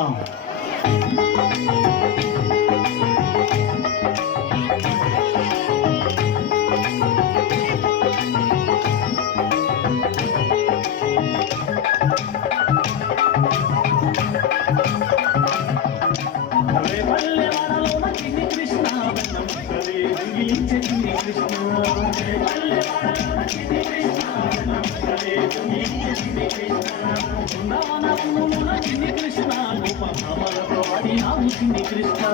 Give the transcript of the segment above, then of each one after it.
చూద్దాం. చిన్ని కృష్ణ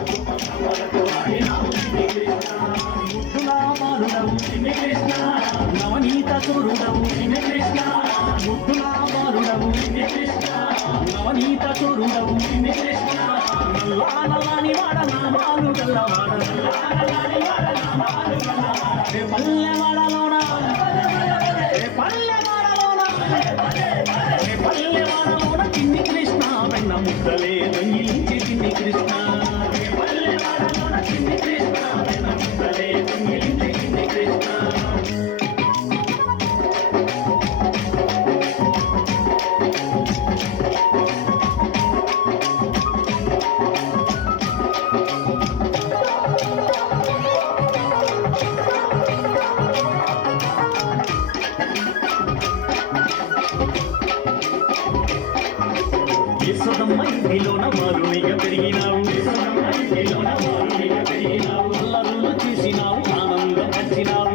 గోపభామలతో ఆడినావు చిన్ని కృష్ణ ముద్దులా బాలుడవు చిన్ని కృష్ణ నవనీత చూరుడవు చిన్ని కృష్ణ ముద్దులా బాలుడవు చిన్ని కృష్ణ నవనీత చూరుడవు చిన్ని కృష్ణ నల్లాని వాడ నామాలు గల్లవాడ పల్లెవాడలోన పల్లెవాడలోన చిన్ని కృష్ణ వెన్న ముద్దలే దొంగిలించి చిన్ని కృష్ణ పల్లెవాడలోన చిన్ని కృష్ణ వెన్న ముద్దలే దొంగిలించి చిన్ని కృష్ణ యశోదమ్మ ఇంటిలోన వారునిగా పెరిగినావు అల్లరులు చేసినావు ఆనందం పంచినావు